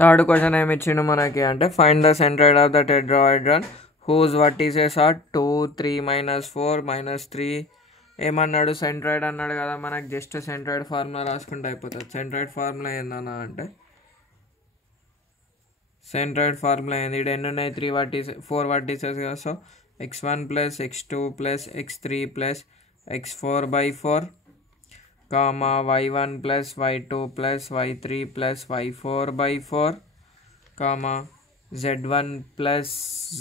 Third question ఏమి ఇచ్చిండు మనకి అంటే find the centroid of the tetrahedron whose vertices are 2, 3, -4, -3. ఏమన్నాడు? సెంట్రాయిడ్ అన్నాడు కదా, మనకి జస్ట్ సెంట్రాయిడ్ ఫార్ములా రాసుకుంటే అయిపోతుంది. సెంట్రాయిడ్ ఫార్ములా ఏందన్నా అంటే సెంట్రాయిడ్ ఫార్ములా ఏంది? ఇక్కడ ఎన్ని ఉన్నాయి? 4 వర్టిసెస్ కదా. So x1 + x2 + x3 + x4/4 y1 + y2 + y3 + y4/4 z1 +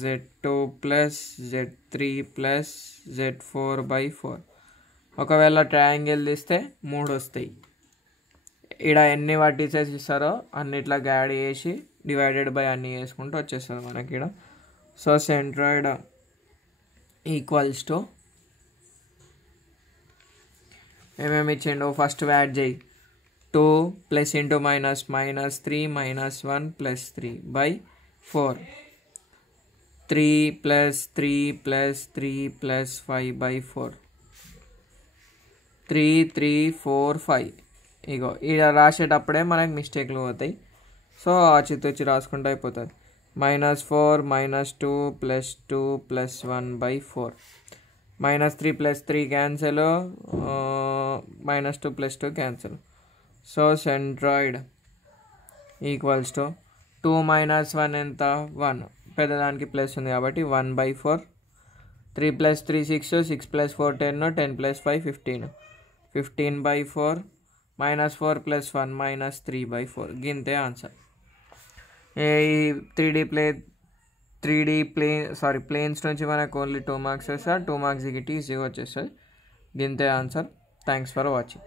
z2 + z3 + z4/4. ఒకవేళ ట్రయాంగిల్ తీస్తే 3 వస్తాయి. ఇక్కడ ఎన్ని వర్టిసెస్ ఇస్తారో అన్నిట్లా యాడ్ చేసి డివైడెడ్ బై అన్ని చేసుకుంటూ వచ్చేస్తుంది మనకి ఇక్కడ. సో సెంట్రాయిడ్ ఈక్వల్స్ టు ఏమేమి ఇచ్చిండు? ఫస్ట్ యాడ్ చేయి. 2 + × -3 -1 + 3/4 3 + 3 + 3 + 5/4 3 3 4 5. ఇగో ఇక్కడ రాసేటప్పుడే మనకి మిస్టేక్లు పోతాయి. సో ఆచితూచి రాసుకుంటే అయిపోతుంది. -4 -2 + 2 + 1/4 -3 + 3 cancel, -2 + 2 cancel. So centroid equals to 2 - 1 ఎంత? 1. పెద్దదానికి ప్లస్ ఉంది కాబట్టి 1/4. 3 + 3 6, 6 + 4 10, 10 + 5 15, 15/4 -4 + 1 -3/4. గింతే ఆన్సర్. ఈ 3D ప్లేన్స్ నుంచి మనకు ఓన్లీ 2 మార్క్స్ వస్తాయి. 2 మార్క్స్ దిగిటి ఈజీగా వచ్చేస్తుంది. గింతే ఆన్సర్. Thanks for watching.